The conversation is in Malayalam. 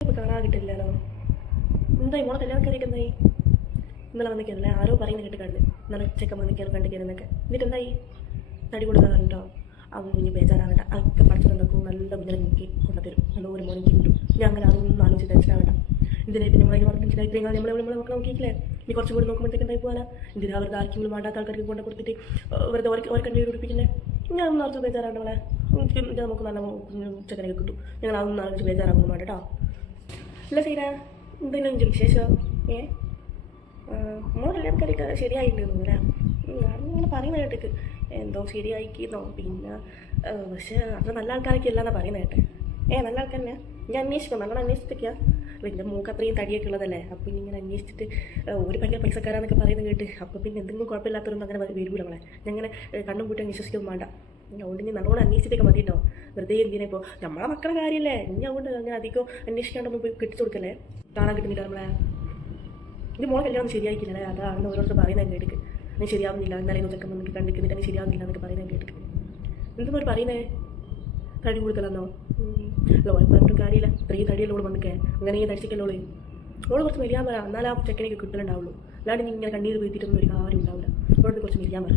ഇപ്പോൾ കാണാൻ കിട്ടില്ലല്ലോ. എന്തായി മോളെ കല്യാണക്കാരൊക്കെ എന്തായി? ഇന്നലെ വന്നിക്കല്ലേ ആരോ പറയുന്ന കേട്ട് കണ്ട് ഇന്നലെ ചെക്കൻ വന്നിക്കാൻ കണ്ടിരിക്കുന്നൊക്കെ. എന്നിട്ട് എന്തായി? തടി കൊടുക്കാറുണ്ടോ? അവൻ കുഞ്ഞ് ബേജാറാവണ്ട. അതൊക്കെ പഠിച്ചിട്ടുണ്ടാക്കും. നല്ല കുഞ്ഞിനെ നോക്കി കൊണ്ടുതരും. നല്ല ഒരു മോനെ കിട്ടും. ഞാൻ അങ്ങനെ അതൊന്നും ആലോചിച്ച് ടെൻഷനാവണ്ട. എന്തിനായിട്ട് നമ്മളതിന് പറഞ്ഞിട്ട് ഇത്രയും കാലം നമ്മളെ മക്കളെ നോക്കിയില്ലേ? നീ കുറച്ചും കൂടി നോക്കുമ്പോഴത്തേക്ക് എന്തായി പോകാനാ? എന്തിനാ അവരുടെ ആർക്കെങ്കിലും വേണ്ടാത്ത ആൾക്കാർക്ക് കൊണ്ട് കൊടുത്തിട്ട് വെറുതെ ഓരോ കണ്ണീർ കുടിപ്പിക്കുന്നേ? ഞാൻ ഒന്നും ആലോചിച്ച് ബേജാറാണ്ട് മോളെ. ഇത് നമുക്ക് നല്ല ചെക്കനൊക്കെ കിട്ടും. ഞങ്ങൾ അതൊന്നും ആലോചിച്ച് ബേജാറാകുന്നു വേണ്ട കേട്ടോ. ഇല്ല സീനാ, എന്തെങ്കിലും വിശേഷം? മോളെ കല്യാണക്കാരൊക്കെ ശരിയായിട്ടുണ്ടെന്ന് തോന്നുന്നല്ലേ? ഞാനിങ്ങനെ പറയുന്ന കേട്ടേക്ക് എന്തോ ശരിയായിക്കുന്നോ. പിന്നെ പക്ഷേ അത്ര നല്ല ആൾക്കാരൊക്കെ അല്ലാന്നാണ് പറയുന്നത് കേട്ടെ. നല്ല ആൾക്കാർ തന്നെ ഞാൻ അന്വേഷിക്കണം. നല്ലോണം അന്വേഷിച്ചിട്ടൊക്കെയാണ്. എൻ്റെ മൂക്ക് അത്രയും തടിയൊക്കെ ഉള്ളതല്ലേ. അപ്പം പിന്നെ ഇങ്ങനെ അന്വേഷിച്ചിട്ട് ഒരു ഭയങ്കര പൈസക്കാരാന്നൊക്കെ പറയുന്നത് കേട്ട് അപ്പം പിന്നെ എന്തെങ്കിലും കുഴപ്പമില്ലാത്തവരൊന്നും അങ്ങനെ വരൂല നമ്മളെ. ഞാൻ അങ്ങനെ കണ്ണും കൂട്ടി വിശ്വസിക്കൊന്നും വേണ്ട. അതുകൊണ്ട് ഇനി നല്ലോണം അന്വേഷിച്ചിട്ടൊക്കെ മതിയുണ്ടോ? വെറുതെ എന്തിനാ ഇപ്പോൾ നമ്മളെ മക്കളുടെ കാര്യമല്ലേ. ഇനി അതുകൊണ്ട് അങ്ങനെ അധികം അന്വേഷിക്കാണ്ടൊന്നും പോയി കെട്ടിച്ചു കൊടുക്കല്ലേ. കാണാൻ കിട്ടുന്നില്ല നമ്മളെ. ഇത് മോളെ കല്യാണം ശരിയായിക്കില്ലേ? അതാണ് ഓരോരുത്തർ പറയുന്നത് കേട്ടിട്ട്. നീ ശരിയാവുന്നില്ല, എന്നാലും ഇതൊക്കെ നമുക്ക് കണ്ടിട്ട് തന്നെ ശരിയാവുന്നില്ല എന്നൊക്കെ പറയുന്നത് കേട്ടിട്ട്. എന്തെന്നോട് പറയുന്നേ? തടി കൊടുക്കലെന്നോ? ഓൾ പറഞ്ഞിട്ടും കാര്യമില്ല. ഇത്രയും തടിയല്ലോ ഓള് വന്നിക്കേ. അങ്ങനെ തടിച്ചിക്കല്ലോ ഓള്. ഓള് കുറച്ച് മെലിയാൻ പറ. എന്നാലും ആ ചെക്കനൊക്കെ കിട്ടലുണ്ടാവുള്ളൂ. അല്ലാണ്ട് നീ ഇങ്ങനെ കണ്ണീര് വീഴ്ത്തിയിട്ടൊന്നും ഒരു കാര്യം ഉണ്ടാവില്ല. ഓളോട് കുറച്ച് മെലിയാൻ പറ.